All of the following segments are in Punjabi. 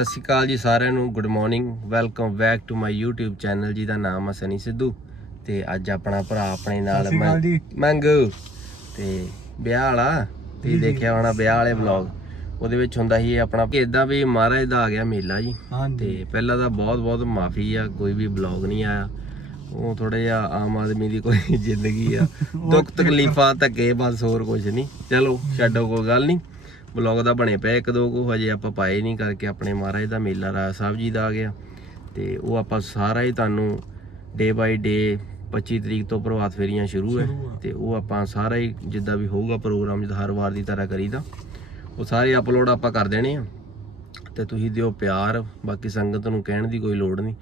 ਸਤਿ ਸ਼੍ਰੀ ਅਕਾਲ ਜੀ ਸਾਰਿਆਂ ਨੂੰ। Good morning welcome back to my YouTube channel ਜੀ ਦਾ ਨਾਮ ਹੈ ਸਨੀ ਸਿੱਧੂ। ਤੇ ਅੱਜ ਆਪਣਾ ਭਰਾ ਆਪਣੇ ਨਾਲ। ਮੰਗੂ। ਤੇ ਵਿਆਹ ਵਾਲਾ। ਤੇ ਦੇਖਿਆ ਹੋਣਾ ਵਿਆਹ ਵਾਲੇ ਵਲੌਗ ਉਹਦੇ ਵਿੱਚ ਹੁੰਦਾ ਸੀ ਆਪਣਾ ਇਦਾਂ ਵੀ ਮਹਾਰਾਜ ਦਾ ਆ ਗਿਆ ਮੇਲਾ ਜੀ। ਤੇ ਪਹਿਲਾਂ ਤਾਂ ਬਹੁਤ ਬਹੁਤ ਮਾਫੀ ਆ। ਕੋਈ ਵੀ ਬਲੌਗ ਨਹੀਂ ਆਇਆ। ਉਹ ਥੋੜਾ ਜਿਹਾ ਆਮ ਆਦਮੀ ਦੀ ਕੋਈ ਜ਼ਿੰਦਗੀ ਆ। ਦੁੱਖ ਤਕਲੀਫਾਂ ਧੱਕੇ ਬਸ ਹੋਰ ਕੁਝ ਨਹੀਂ। ਚਲੋ ਛੱਡੋ ਕੋਈ ਗੱਲ ਨਹੀਂ। ਬਲੌਗ ਦਾ ਬਣੇ ਪਿਆ ਇੱਕ ਦੋ ਕੋ ਹਜੇ ਆਪਾਂ ਪਾਏ ਨਹੀਂ ਕਰਕੇ ਆਪਣੇ ਮਹਾਰਾਜ ਦਾ ਮੇਲਾ ਰਾਜ ਸਾਹਿਬ ਜੀ ਦਾ ਆ ਗਿਆ। ਤੇ ਉਹ ਆਪਾਂ ਸਾਰਾ ਹੀ ਤੁਹਾਨੂੰ ਡੇ ਬਾਈ ਡੇ 25 ਤਰੀਕ ਤੋਂ ਪ੍ਰਭਾਤ ਫੇਰੀਆਂ ਸ਼ੁਰੂ ਹੈ। ਤੇ ਉਹ ਆਪਾਂ ਸਾਰਾ ਹੀ ਜਿੱਦਾਂ ਵੀ ਹੋਊਗਾ ਪ੍ਰੋਗਰਾਮ ਜਿੱਦਾਂ ਹਰ ਵਾਰ ਦੀ ਤਰ੍ਹਾਂ ਕਰੀਦਾ। ਉਹ ਸਾਰੇ ਅਪਲੋਡ ਆਪਾਂ ਕਰ ਦੇਣੇ ਆ। ਤੇ ਤੁਸੀਂ ਦਿਓ ਪਿਆਰ ਬਾਕੀ ਸੰਗਤ ਨੂੰ ਕਹਿਣ ਦੀ ਕੋਈ ਲੋੜ ਨਹੀਂ।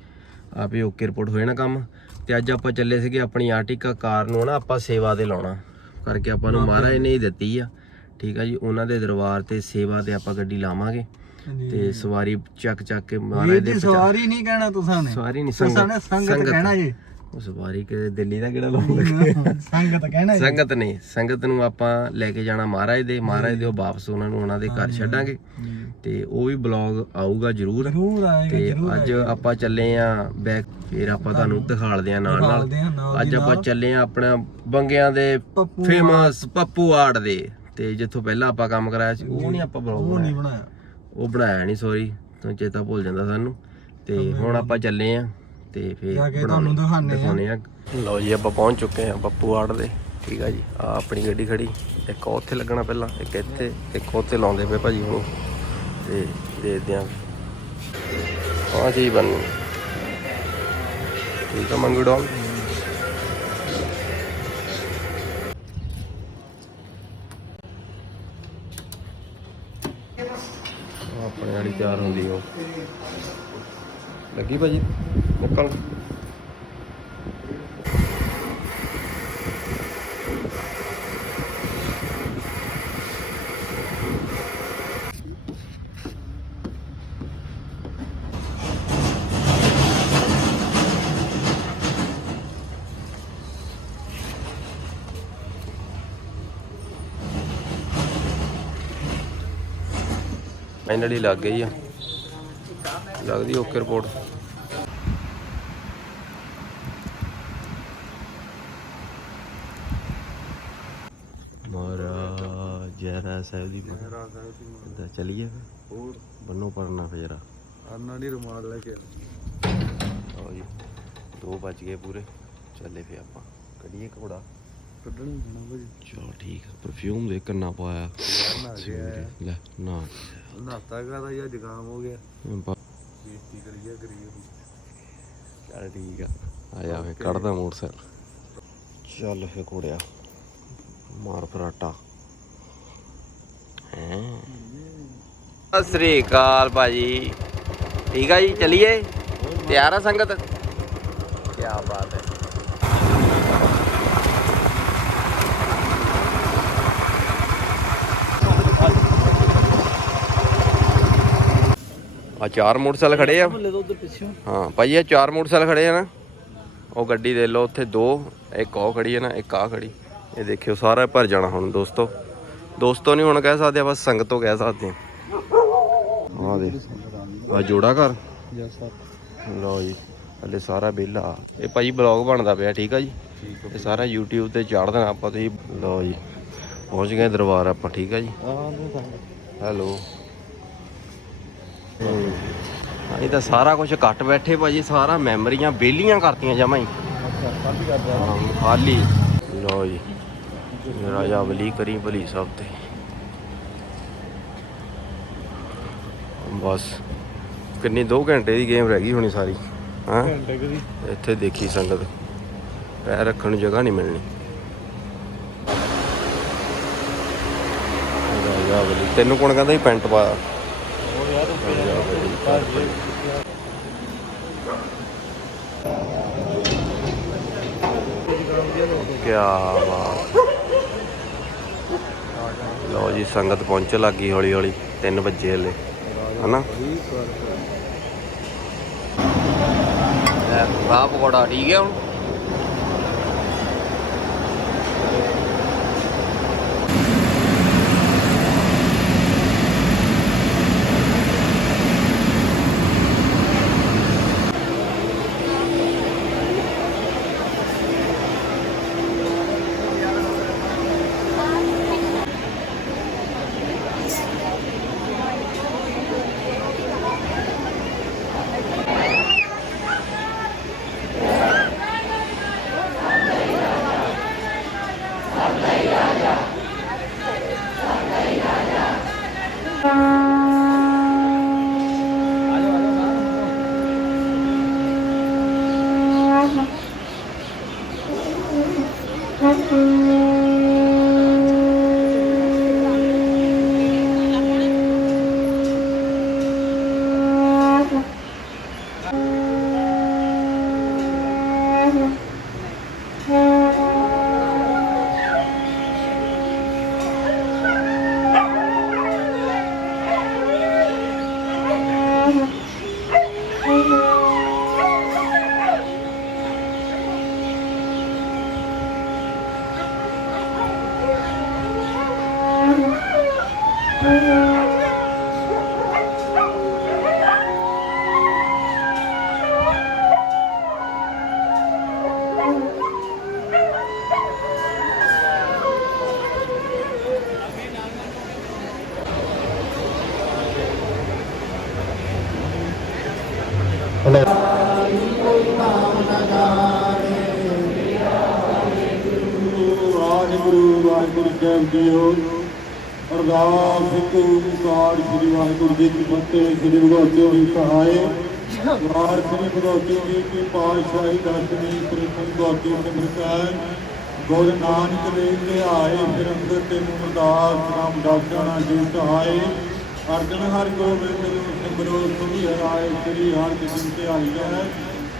ਆਪੇ ਓਕੇ ਰਿਪੋਰਟ ਹੋਏ ਨਾ ਕੰਮ। ਤੇ ਅੱਜ ਆਪਾਂ ਚੱਲੇ ਸੀਗੇ ਆਪਣੀ ਆਰਟਿਕਾ ਕਾਰ ਨੂੰ ਨਾ ਆਪਾਂ ਸੇਵਾ ਤੇ ਲਾਉਣਾ। ਕਰਕੇ ਆਪਾਂ ਨੂੰ ਮਹਾਰਾਜ ਨੇ ਹੀ ਦਿੱਤੀ ਆ। ਠੀਕ ਆ ਜੀ ਉਹਨਾਂ ਦੇ ਦਰਬਾਰ ਤੇ ਸੇਵਾ ਤੇ ਆਪਾਂ ਗੱਡੀ ਲਾਵਾਂਗੇ ਤੇ ਸਵਾਰੀ ਚੱਕ ਚੱਕ ਕੇ ਮਹਾਰਾਜ ਦੇ ਸਵਾਰੀ ਨਹੀਂ ਕਹਿਣਾ ਤੁਸਾਂ ਨੇ। ਸਵਾਰੀ ਨਹੀਂ ਨੇ ਸੰਗਤ ਕਹਿਣਾ ਜੀ। ਉਹ ਸਵਾਰੀ ਕਿ ਦਿੱਲੀ ਦਾ ਕਿਹੜਾ ਲਾਉਂਦਾ ਸੰਗਤ ਕਹਿਣਾ ਜੀ। ਸੰਗਤ ਨੇ ਸੰਗਤ ਨੂੰ ਆਪਾਂ ਲੈ ਕੇ ਜਾਣਾ ਮਹਾਰਾਜ ਦੇ। ਮਹਾਰਾਜ ਦੇ ਉਹ ਵਾਪਸ ਉਹਨਾਂ ਨੂੰ ਉਹਨਾਂ ਦੇ ਘਰ ਛੱਡਾਂਗੇ। ਤੇ ਉਹ ਵੀ ਬਲੌਗ ਆਊਗਾ ਜ਼ਰੂਰ। ਜ਼ਰੂਰ ਆਏਗਾ ਤੇ ਅੱਜ ਆਪਾਂ ਚੱਲੇ ਆ ਬੈਕ ਫਿਰ ਆਪਾਂ ਤੁਹਾਨੂੰ ਦਿਖਾਲਦੇ ਆ ਨਾਲ ਨਾਲ। ਅੱਜ ਆਪਾਂ। ਚੱਲੇ ਆ ਆਪਣਾ ਬੰਗਿਆਂ ਦੇ ਫੇਮਸ ਪੱਪੂ ਆਰਟ ਦੇ। ਤੇ ਜਿੱਥੋਂ ਪਹਿਲਾਂ ਆਪਾਂ ਕੰਮ ਕਰਾਇਆ ਸੀ ਉਹ ਨਹੀਂ ਆਪਾਂ ਬਲੌਗ ਉਹ ਨਹੀਂ ਬਣਾਇਆ। ਉਹ ਬਣਾਇਆ ਨਹੀਂ ਸੌਰੀ ਤੁਹਾਨੂੰ ਚੇਤਾ ਭੁੱਲ ਜਾਂਦਾ ਸਾਨੂੰ। ਤੇ ਹੁਣ ਆਪਾਂ ਚੱਲੇ ਆ ਤੇ ਫਿਰ ਜਾ ਤੁਹਾਨੂੰ ਦਿਖਾਉਂਦੇ ਆ। ਲਓ ਜੀ ਆਪਾਂ ਪਹੁੰਚ ਚੁੱਕੇ ਆ ਪੱਪੂ ਆਰਟ ਦੇ। ਠੀਕ ਆ ਜੀ ਆ ਆਪਣੀ ਗੱਡੀ ਖੜੀ। ਇੱਕ ਉੱਥੇ ਲੱਗਣਾ ਪਹਿਲਾਂ ਇੱਕ ਇੱਥੇ ਇੱਕ ਉੱਥੇ ਲਾਉਂਦੇ ਪਏ ਭਾਜੀ ਹੁਣ ਤੇ ਦੇਖਦੇ ਆ। ਆ ਚੀਜ਼ ਬਣਨੀ ਠੀਕ ਆ ਮੰਗੂ ਡੌਲ। ਤਿਆਰ ਹੁੰਦੀ ਉਹ। ਲੱਗੀ ਭਾਜੀ? ਨਿਕਲ ਫਾਈਨਲੀ ਲੱਗ ਗਈ ਆ। ਲੱਗਦੀ ਓਕੇ ਰਿਪੋਰਟ ਮਹਾਰਾਜ ਜੈਰਾ ਸਾਹਿਬ ਦੀ ਕਿੱਦਾਂ ਚਲੀਏ ਹੋਰ? ਬੰਨੋ ਪਰਨਾ ਫੇਰਾ। ਆਨਾ ਨਹੀਂ ਰੁਮਾਲ ਲੈ ਕੇ ਆਓ ਜੀ ਦੋ ਵੱਜ ਗਏ ਪੂਰੇ। ਚੱਲੇ ਫੇ ਆਪਾਂ। ਕੱਢੀਏ ਘੋੜਾ। ਕੱਢਣਾ ਪੈਣਾ ਭਾਜੀ। ਚਲ ਠੀਕ ਆ ਪਰਫਿਊਮ ਦੇ ਕੰਨਾ ਪਾਇਆ। ਲੈ ਨਾ ਨਾਤਾ ਗਾ ਦਾ ਜਾਂ ਜ਼ੁਕਾਮ ਹੋ ਗਿਆ। ਬੇਇੱਜ਼ਤੀ ਕਰੀਏ ਕਰੀਏ ਚੱਲ ਠੀਕ ਆ। ਆ ਜਾ ਫੇ ਕੱਢਦਾ ਮੋਟਰਸਾਈਕਲ। ਚੱਲ ਫੇ ਘੋੜਿਆ ਮਾਰ ਫਰਾਟਾ ਹੈ? ਸਤਿ ਸ੍ਰੀ ਅਕਾਲ ਭਾਜੀ। ਠੀਕ ਆ ਜੀ ਚਲਿਏ? ਤਿਆਰ ਆ ਸੰਗਤ? ਕੀ ਬਾਤ ਹੈ। ਆ ਚਾਰ ਮੋਟਰਸਾਈਕਲ ਖੜੇ ਆ। ਭੱਲੇ ਤੋਂ ਉਧਰ ਪਿੱਛੋਂ। ਹਾਂ ਭਾਈ ਇਹ ਚਾਰ ਮੋਟਰਸਾਈਕਲ ਖੜੇ ਆ ਨਾ। ਉਹ ਗੱਡੀ ਦੇ ਲਓ ਉੱਥੇ ਦੋ ਇੱਕ ਉਹ ਖੜੀ ਹੈ ਨਾ ਇੱਕ ਆ ਖੜੀ। ਇਹ ਦੇਖਿਓ ਸਾਰਾ ਭਰ ਜਾਣਾ ਹੁਣ ਦੋਸਤੋ। ਦੋਸਤੋ ਨਹੀਂ ਹੁਣ ਕਹਿ ਸਕਦੇ ਆ ਬਸ ਸੰਗਤੋਂ ਕਹਿ ਸਕਦੇ ਆ। ਆ ਦੇ ਆ ਜੋੜਾ ਘਰ। ਲਓ ਜੀ ਹਲੇ ਸਾਰਾ ਵਿਹਲਾ ਇਹ ਭਾਈ ਬਲੌਗ ਬਣਦਾ ਪਿਆ ਠੀਕ ਆ ਜੀ? ਇਹ ਸਾਰਾ YouTube ਤੇ ਚਾੜ ਦੇਣਾ ਆਪਾਂ ਤੁਸੀਂ। ਲਓ ਜੀ ਪਹੁੰਚ ਗਏ ਦਰਬਾਰ ਆਪਾਂ ਠੀਕ ਆ ਜੀ? ਹੈਲੋ। ਇਹ ਤਾਂ ਸਾਰਾ ਕੁਝ ਕੱਟ ਬੈਠੇ ਭਾਜੀ ਸਾਰਾ ਮੈਮਰੀਆਂ ਬੇਲੀਆਂ ਕਰਤੀਆਂ ਜਮਾਂ ਹੀ। ਖਾਲੀ। ਲੋ ਜੀ ਰਾਜਾ ਵਲੀ ਕਰੀ ਭਲੀ ਸਭ ਤੇ। ਬਸ ਕਿੰਨੀ 2 ਘੰਟੇ ਦੀ ਗੇਮ ਰਹਿ ਗਈ ਹੋਣੀ ਸਾਰੀ ਹਾਂ? ਘੰਟੇ ਇੱਥੇ ਦੇਖੀ ਸੰਗਤ। ਪੈਰ ਰੱਖਣ ਨੂੰ ਜਗ੍ਹਾ ਨਹੀਂ ਮਿਲਣੀ। ਰਾਜਾ ਵਲੀ ਤੈਨੂੰ ਕੌਣ ਕਹਿੰਦਾ ਸੀ ਪੈਂਟ ਪਾ ਉਹ ਯਾਰ ਰਾਜਾ ਵਲੀ ਬਾਤ। ਲਓ ਜੀ, ਸੰਗਤ ਪਹੁੰਚਣ ਲੱਗੀ ਹੌਲੀ ਹੌਲੀ 3 ਵਜੇ ਹਲੇ, ਹਨਾ? ਵਾਹ ਪਕੌੜਾ ਠੀਕ ਹੈ ਹੁਣ? ਸ੍ਰੀ ਵਾਹਿਗੁਰੂ ਜੀ ਕੀ ਫਤਿਹ, ਸ੍ਰੀ ਭਗਵਤੀ ਹੋਈ ਸਹਾਏ ਵਾਰ ਸ੍ਰੀ ਭਗਵਤੀ ਜੀ ਕੀ ਪਾਤਸ਼ਾਹੀ ਦਸਵੀਂ ਸ੍ਰੀ ਭਗਵਤੀ ਅੰਮ੍ਰਿਤਾਇ ਗੁਰੂ ਨਾਨਕ ਦੇਵ ਦੇ ਆਏ, ਫਿਰ ਅੰਦਰ ਤੇ ਮੁਰਦਾਸ ਨਾਮ ਦਾਸਣਾ ਜੀ ਸਹਾਏ ਅਰਜਨ ਹਰਿ ਗੋਬਿੰਦ ਨੂੰ ਸਿਮਰੋ ਸੁਭੀ ਹਰਾਏ ਸ੍ਰੀ ਹਰਿ ਕ੍ਰਿਸ਼ਨ ਤੇ ਆਈ ਹੈ।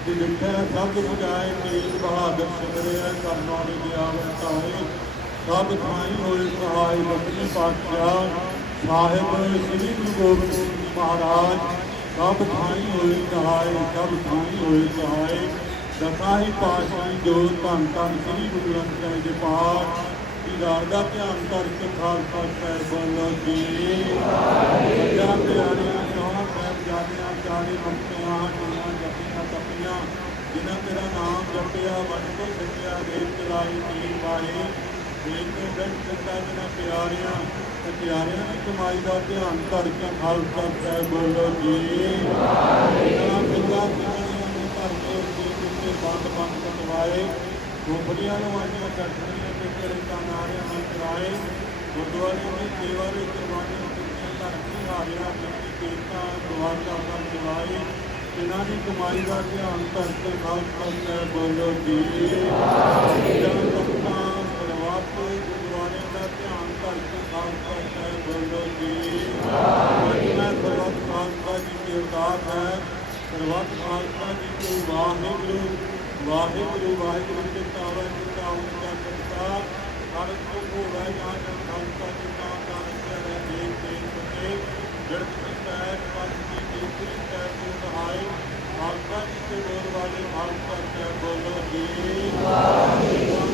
ਤੇ ਲਿਖਿਆ ਸਭ ਬੁਝਾਏ ਤੇਜ ਬਹਾਦਰ ਸਿਮਰਿਆ ਕਰਨਾ ਦੀ ਆਵਤਾਰੇ ਸਭ ਥਾਈ ਹੋਏ, ਸਹਾਈ ਬਖਸ਼ੀ ਪਾਤਸ਼ਾਹ। ਸਾਹਿਬ ਸ੍ਰੀ ਗੁਰੂ ਗੋਬਿੰਦ ਸਿੰਘ ਜੀ ਮਹਾਰਾਜ, ਸਭ ਥਾਈ ਹੋਏ ਸਹਾਈ ਸਭ ਥਾਈ ਹੋਏ ਸਹਾਈ ਦਸਾਈ ਪਾਤਸ਼ਾਹੀ ਜੋ ਧੰਨ ਧੰਨ ਸ੍ਰੀ ਗੁਰੂ ਗ੍ਰੰਥ ਸਾਹਿਬ ਦੇ ਪਾਠ ਦੀ ਦਾ ਧਿਆਨ ਕਰਕੇ ਖਾਲਸਾ ਸਾਹਿਬ ਬੋਲੋ ਜੀ। ਪੰਜਾਂ ਪਿਆਰਿਆਂ ਚੌਹਾਂ ਸਾਹਿਬਜ਼ਾਦਿਆਂ ਚਾਰੇ ਮੁਕਤਿਆਂ ਟੀਆਂ ਜਪੀਆਂ, ਤਪੀਆਂ, ਜਿਨ੍ਹਾਂ ਤੇਰਾ ਨਾਮ ਜਪਿਆ ਵੰਡ ਕੇ ਸੱਚਿਆ ਦੇਵ ਚਲਾਈ, ਤੀਰ ਵਾਰੇ ਦੇਖ ਕੇ ਬੈਠ ਸਕਦਾ ਜਿਨ੍ਹਾਂ ਪਿਆਰਿਆਂ ਤੇ ਪਿਆਰਿਆਂ ਦੀ ਕਮਾਈ ਦਾ ਧਿਆਨ ਕਰਕੇ ਖਾਲਸਾ ਸਾਹਿਬ ਬੋਲੋ ਜੀ। ਇਹਨਾਂ ਪਿੰਡਾਂ ਪਿੰਡਾਂ ਨੂੰ, ਘਰ ਦੇ ਉੱਤੇ ਉੱਤੇ ਬੰਦ ਬੰਦ ਕਟਵਾਏ ਖੋਪੜੀਆਂ ਨੂੰ ਆਈਆਂ ਕੱਟਣੀਆਂ ਤੇ ਤੇਰੇ ਤਾਂ ਨਾਰਿਆਂ ਨਾਲ ਚਲਾਏ ਗੁਰਦੁਆਰੇ ਦੀ ਸੇਵਾ ਦੇ ਕੁਰਬਾਨੀਆਂ ਕੀਤੀਆਂ ਧਰਤੀ ਹਾਰਿਆ ਜੱਤੀ ਕੀਰਤਾਂ ਦੁਆਰ ਦਾ ਚਲਾਏ ਇਹਨਾਂ ਦੀ ਕਮਾਈ ਦਾ ਧਿਆਨ ਕਰਕੇ ਖਾਲਸਾ ਸਾਹਿਬ ਬੋਲੋ ਜੀ। ਜਨ ਸੰਤਾਂ ਪਰਵਾਤ ਗੁਰਦੁਆਰੇ ਦਾ ਧਿਆਨ ਕਰਕੇ ਖਾਲਸਾ ਸਾਹਿਬ ਬੋਲੋ ਜੀ ਅੱਜ ਮੈਂ ਸਰਬੱਤ ਖਾਲਸਾ ਜੀ ਦੀ ਅਰਦਾਸ ਹੈ ਸਰਬੱਤ ਖਾਲਸਾ ਜੀ ਕੀ ਵਾਹਿਗੁਰੂ ਵਾਹਿਗੁਰੂ ਵਾਹਿਗੁਰੂ ਜੀ ਕਾ ਵਾਹਿਗੁਰੂ ਦਾ ਕਰਤਾ ਹਰ ਕੋ ਹੋਵੇ ਜਾਂ ਜਨ ਖਾਲਸਾ ਜੀ ਦਾ ਕਾਰਜ ਹੈ ਦੇਖ ਦੇਖ ਕੇ ਜੜ ਕੀ ਪੈਰ ਪਤ ਕੀ ਜੀਤਰੀ ਪੈਰ ਨੂੰ ਸਹਾਈ ਖਾਲਸਾ ਜੀ ਕੇ ਬੋਲ ਵਾਲੇ ਖਾਲਸਾ ਸਾਹਿਬ ਬੋਲੋ ਜੀ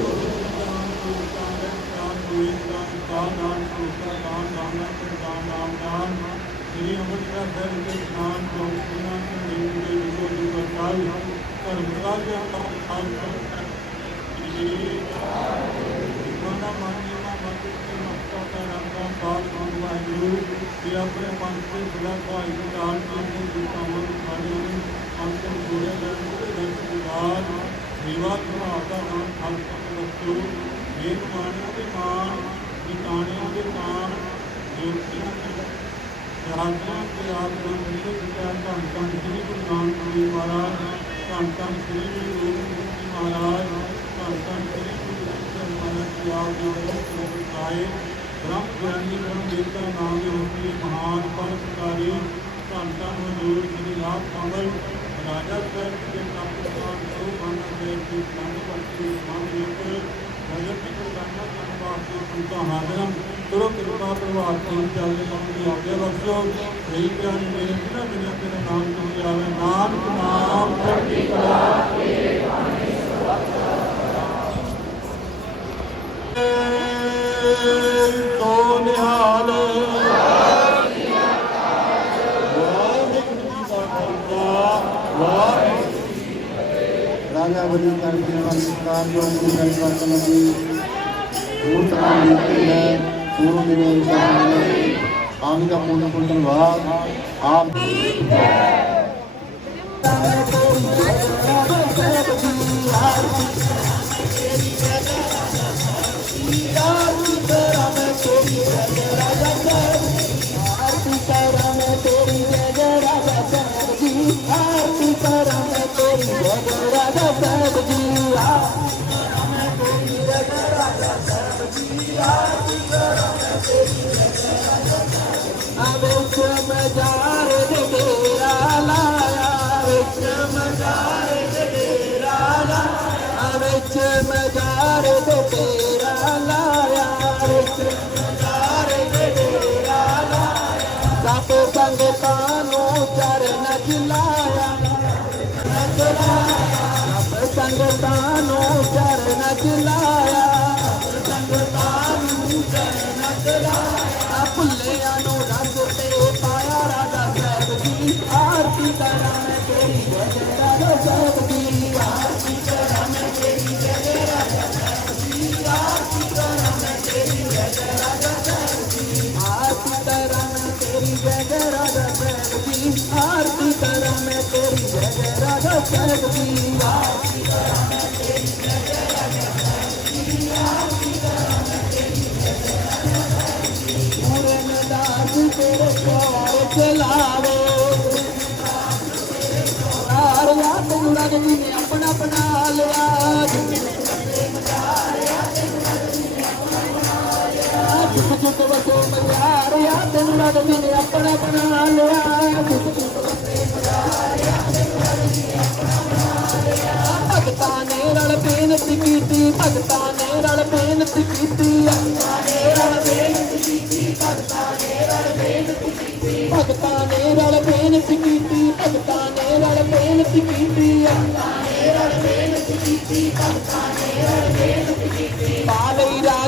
ਸ੍ਰੀ ਅੰਮ੍ਰਿਤਸਰ ਸਾਹਿਬ ਦੇ ਸਥਾਨ ਤੋਂ ਉਹਨਾਂ ਦੇ ਨਿੰਦੇ ਜੋ ਜੋ ਕਾਲ ਧਰਮ ਰਾਜ ਦਾ ਖਾਲਸਾ। ਜੀ ਮਾਨਾ ਮਾਨੀ ਮਾ ਮੰਦਿਰ ਕੇ ਮਸਤਾ ਦਾ ਰੰਗਾ ਪਾਲ ਵਾਹਿਗੁਰੂ ਕਿ ਆਪਣੇ ਮਨ ਤੇ ਬੁਲਾ ਭਾਈ ਵਿਚਾਰ ਕੇ ਨੂੰ। ਖਾਣੇ ਨੂੰ ਅੰਤਮ ਜੋੜੇ ਦਾ ਦਰਸ ਵਿਵਾਦ ਸੇਵਾ ਸੁਭਾਤਾ ਨਾਮ ਖਾਲਸਾ ਵਸਤੂ ਇਹ ਮਾਨਿਆਂ ਦੇ ਮਾਨ ਨਿਤਾਣਿਆਂ ਦੇ ਕਾਨ ਜੋਤੀਆਂ ਦੇ ਰਾਜਾਂ ਦੇ ਆਪ ਨੂੰ ਵਿਚਾਰ ਧੰਨ ਧੰਨ ਸ੍ਰੀ ਗੁਰੂ ਨਾਨਕ ਦੇਵ ਮਹਾਰਾਜ ਧੰਨ ਧੰਨ ਸ੍ਰੀ ਗੁਰੂ ਗੋਬਿੰਦ ਜੀ ਮਹਾਰਾਜ ਧੰਨ ਧੰਨ ਸ੍ਰੀ ਗੁਰੂ ਗ੍ਰੰਥ ਸਾਹਿਬ ਮਹਾਰਾਜ ਜੀ ਆਪ ਜੀ ਦੇ ਸਰੂਪ ਆਏ ਬ੍ਰਹਮ ਗਿਆਨੀ ਬ੍ਰਹਮ ਦੇਵਤਾ ਨਾਮ ਦੇ ਰੂਪੀ ਮਹਾਨ ਪਰਮਕਾਰੀ ਧੰਨ ਧੰਨ ਹਜ਼ੂਰ ਸ੍ਰੀ ਰਾਮ ਕਮਲ ਰਾਜਾ ਸਾਹਿਬ ਦੇ ਕਾਪੂਰ ਸੋ ਬਾਨਾ ਦੇਵ ਜੀ ਸੰਗ ਵਰਤੀ ਸਮਾਨ ਦੇ ਨਗਰ ਦੀ ਪ੍ਰਧਾਨਾ ਕਰਨ ਕਰੋ ਕਿਰਪਾ ਪ੍ਰਭਾਤ ਸਿੰਘ ਚੱਲਦੇ ਕੰਮ ਦੀ ਆਗਿਆ ਬਖਸ਼ੋ ਸਹੀ ਪਿਆਰੀ ਮੇਰੇ ਬਿਨਾ ਬਿਨਾ ਤੇਰੇ ਨਾਮ ਤੋਂ ਆਵੇ ਨਾਨਕ ਨਾਮ ਚੜ੍ਹਦੀ ਕਲਾ ਤੋ ਰਾਜਾ ਬਲੀ ਕਰਕੇ ਸੰਸਕਾਰ ਜੋ ਗੁਰੂ ਗ੍ਰੰਥ ਸਾਹਿਬ ਜੀ ਹੋਰ जन्नत पाया आरती करा मैं तेरी जय राजा आरती करा मैं तेरी जय राजा साहब आरती करा मैं तेरी जय राजा साहब ਇੱਕ ਵਸੋ ਬਜ਼ਾਰਿਆ ਤੈਨੂੰ ਰੱਬ ਨੇ ਆਪਣਾ ਬਣਾ ਲਿਆ ਭਗਤਾਂ ਨੇ ਰਲ ਬੇਨਤੀ ਕੀਤੀ ਭਗਤਾਂ ਨੇ ਰਲ ਬੇਨਤੀ ਕੀਤੀ ਭਗਤਾਂ ਨੇ ਰਲ ਬੇਨਤੀ ਕੀਤੀ ਭਗਤਾਂ ਨੇ ਰਲ ਬੇਨਤੀ ਕੀਤੀ ਭਗਤਾਂ ਨੇ ਰਲ ਬੇਨਤੀ ਕੀਤੀ ਭਗਤਾਂ ਨੇ ਰਲ ਬੇਨਤੀ ਕੀਤੀ ਭਗਤਾਂ ਨੇ ਰਲ ਬੇਨਤੀ ਕੀਤੀ ਭਗਤਾਂ ਨੇ ਰਲ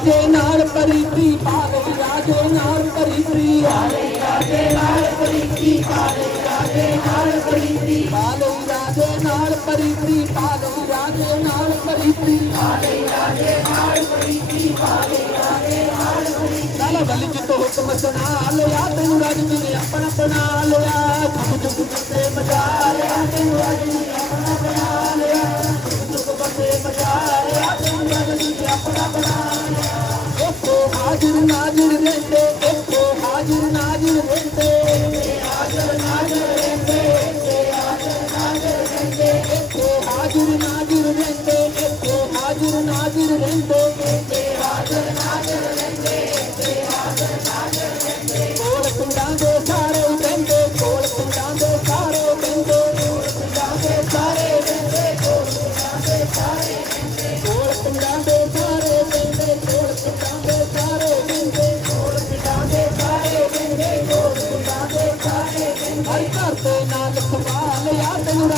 ਰਾਜੇ ਨਾਲ ਪਰੀਤੀ ਪਾਲਈ ਰਾਜੇ ਨਾਲ ਪਰੀਤੀ ਪਾਲਈ ਰਾਜੇ ਨਾਲ ਪਰੀਤੀ ਪਾਲਈ ਰਾਜੇ ਨਾਲ ਪਰੀਤੀ ਪਾਲਈ ਰਾਜੇ ਨਾਲ ਪਰੀਤੀ ਪਾਲਈ ਰਾਜੇ ਨਾਲ ਪਰੀਤੀ ਪਾਲਈ ਰਾਜੇ ਨਾਲ ਪਰੀਤੀ ਪਾਲਈ ਰਾਜੇ ਨਾਲ ਪਰੀਤੀ ਲਾਲਾ ਬਲੀ ਚ ਹੁਕਮ ਸੁਣਾ ਲਿਆ, ਤੈਨੂੰ ਰਾਜ ਜੀ ਨੇ ਆਪਣਾ ਬਣਾ ਲਿਆ। ਚੁੱਪ ਚੁੱਪ ਤੇ ਮਜਾ ਲਿਆ, ਤੈਨੂੰ ਰਾਜ ਜੀ Thank you.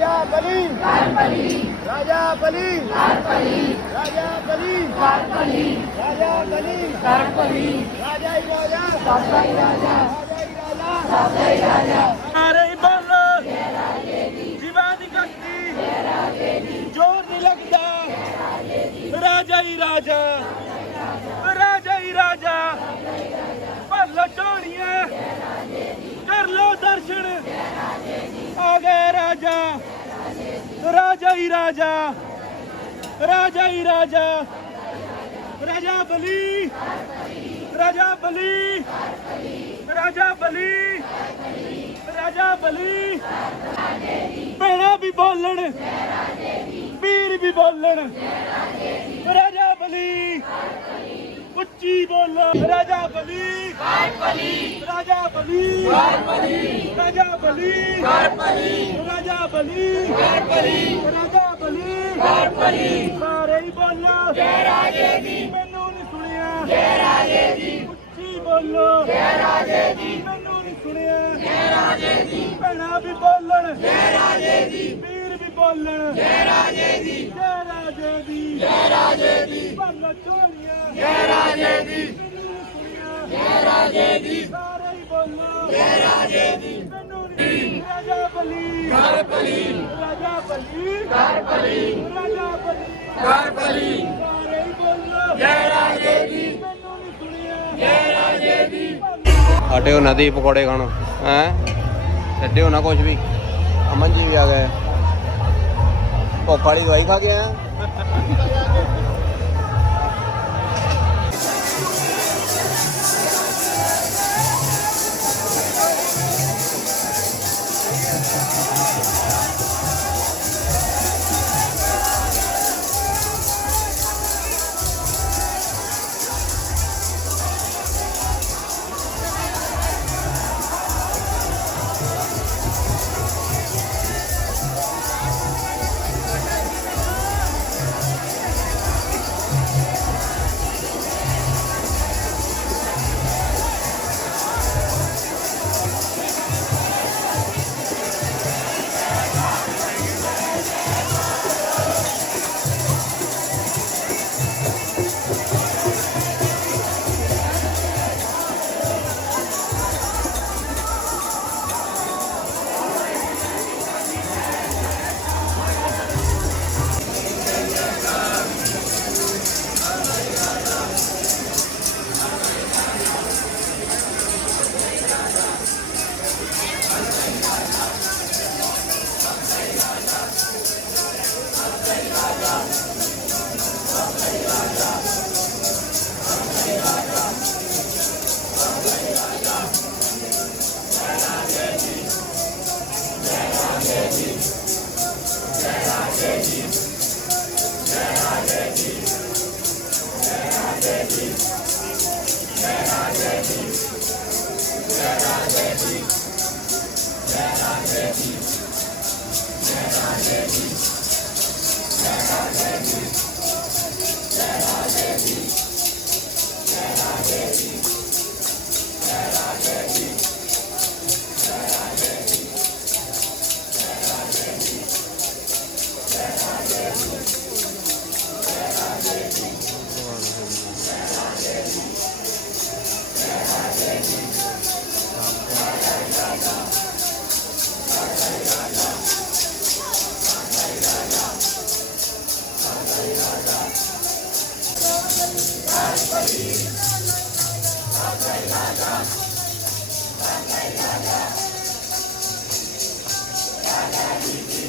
राजा बली। राजा बली। राजा बली। राजा बली। राजा ही राजा। राजा ही राजा। राजा ही राजा। अरे बोलो शिवाजी शक्ति ज़ोर नहीं लगता। राजा ही राजा। राजा ही राजा। पर लटोरिया कर लो दर्शन। ਰਾਜਾ ਰਾਜਾ ਹੀ ਰਾਜਾ ਆ ਗਏ ਰਾਜਾ। ਰਾਜਾ ਹੀ ਰਾਜਾ। ਰਾਜਾ ਹੀ ਰਾਜਾ। ਰਾਜਾ ਬਲੀ। ਰਾਜਾ ਬਲੀ। ਰਾਜਾ ਬਲੀ। ਰਾਜਾ ਬਲੀ। ਭੈਣਾ ਵੀ ਬੋਲਣ। ਵੀਰ ਵੀ ਬੋਲਣ। ਰਾਜਾ ਬਲੀ। ਉੱਚੀ ਬੋਲੋ। ਰਾਜਾ ਬਲੀ। ਰਾਜਾ ਬਲੀ। ਰਾਜਾ ਬਲੀ। ਰਾਜਾ ਬਲੀ। ਰਾਜਾ ਬਲੀ। ਸਾਰੇ ਹੀ ਬੋਲੋ। ਜੈ ਰਾਜੇ ਦੀ ਮੈਨੂੰ ਨਹੀਂ ਸੁਣਿਆ। ਜੈ ਰਾਜੇ ਦੀ ਉੱਚੀ ਬੋਲੋ। ਜੈ ਰਾਜੇ ਦੀ ਮੈਨੂੰ ਨਹੀਂ ਸੁਣਿਆ। ਜੈ ਰਾਜੇ ਦੀ ਭੈਣਾ ਵੀ ਬੋਲਣ। ਜੈ ਰਾਜੇ ਦੀ ਬੋਲਣ ਜੈ ਰਾਜੇ ਦੀ। ਜੈ ਰਾਜੇ ਦੀ। ਜੈ ਰਾਜੇ ਦੀ। ਭੱਲ ਝੋਲੀਆਂ ਜੈ ਰਾਜੇ ਦੀ। ਮੈਨੂੰ ਨਹੀਂ ਸੁਣਿਆ। ਜੈ ਰਾਜੇ ਦੀ। ਸਾਰੇ ਹੀ ਬੋਲੋ। ਜੈ ਰਾਜੇ ਦੀ। ਮੈਨੂੰ ਨਹੀਂ ਰਾਜਾ ਬਲੀ। ਘਰ ਬਲੀ। ਰਾਜਾ ਬਲੀ। ਘਰ ਬਲੀ। ਰਾਜਾ ਬਲੀ। ਘਰ ਬਲੀ। ਸਾਰੇ ਹੀ ਬੋਲੋ। ਜੈ ਰਾਜੇ ਦੀ। ਮੈਨੂੰ ਨਹੀਂ ਸੁਣਿਆ। ਜੈ ਰਾਜੇ ਦੀ। ਹਟਿਓ ਨਦੀ ਪਕੌੜੇ ਖਾਣ ਹੈ? ਛੱਡਿਓ ਨਾ ਕੁਝ ਵੀ। ਅਮਨ ਜੀ ਵੀ ਆ ਗਏ પોખાળી દોઈ ખા ગયા Yes.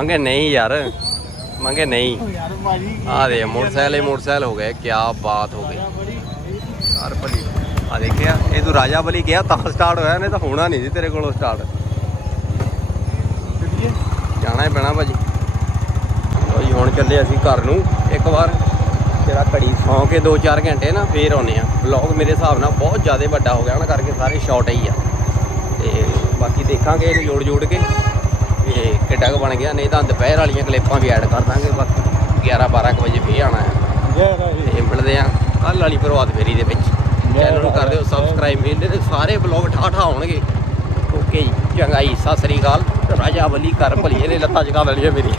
ਮੰਗੇ ਨਹੀਂ ਯਾਰ ਮੰਗੇ ਨਹੀਂ। ਆ ਦੇ ਮੋਟਰਸਾਈਕਲ ਹੀ ਮੋਟਰਸਾਈਕਲ ਹੋ ਗਏ ਕੀ ਬਾਤ ਹੋ ਗਈ। ਕਾਰ ਭਲੀ ਆ ਦੇਖਿਆ ਇਹ ਤੂੰ ਰਾਜਾ ਬਲੀ ਗਿਆ ਤਾਂ ਸਟਾਰਟ ਹੋਇਆ ਨਹੀਂ ਤਾਂ ਹੋਣਾ ਨਹੀਂ ਸੀ ਤੇਰੇ ਕੋਲੋਂ ਸਟਾਰਟ ਜਾਣਾ ਹੀ ਪੈਣਾ ਭਾਜੀ। ਜੀ ਹੁਣ ਚੱਲੇ ਅਸੀਂ ਘਰ ਨੂੰ ਇੱਕ ਵਾਰ। ਤੇਰਾ ਘੜੀ ਸੌਂ ਕੇ 2-4 ਘੰਟੇ ਨਾ ਫੇਰ ਆਉਨੇ ਆ ਵਲੌਗ ਮੇਰੇ ਹਿਸਾਬ ਨਾਲ ਬਹੁਤ ਜ਼ਿਆਦਾ ਵੱਡਾ ਹੋ ਗਿਆ ਨਾ ਕਰਕੇ ਸਾਰੇ ਸ਼ਾਰਟ ਹੀ ਆ। ਤੇ ਬਾਕੀ ਦੇਖਾਂਗੇ ਇਹਨੂੰ ਜੋੜ ਜੋੜ ਕੇ। ਇਹ ਕਿੱਡਾ ਕੁ ਬਣ ਗਿਆ ਨਹੀਂ ਤਾਂ ਦੁਪਹਿਰ ਵਾਲੀਆਂ ਕਲਿੱਪਾਂ ਵੀ ਐਡ ਕਰ ਦਾਂਗੇ ਬਾਕੀ। 11 12 ਕੁ ਵਜੇ ਫੇਰ ਆਣਾ ਹੈ। ਤੇ ਮਿਲਦੇ ਆ ਕੱਲ ਵਾਲੀ ਪ੍ਰਭਾਤ ਫੇਰੀ ਦੇ ਵਿੱਚ। ਚੈਨਲ ਨੂੰ ਕਰ ਦਿਓ ਸਬਸਕ੍ਰਾਈਬ ਮੇਰੇ ਤੇ ਸਾਰੇ ਬਲੌਗ ਠਾਠਾ ਹੋਣਗੇ। ਓਕੇ ਜੀ ਚੰਗਾ ਜੀ ਸਤਿ ਸ੍ਰੀ ਅਕਾਲ। ਰਾਜਾ ਵਲੀ ਕਰ ਭਲੀਏ ਨੇ ਲੱਤਾਂ ਜਗਾ ਲੈਣੀਆਂ ਮੇਰੀ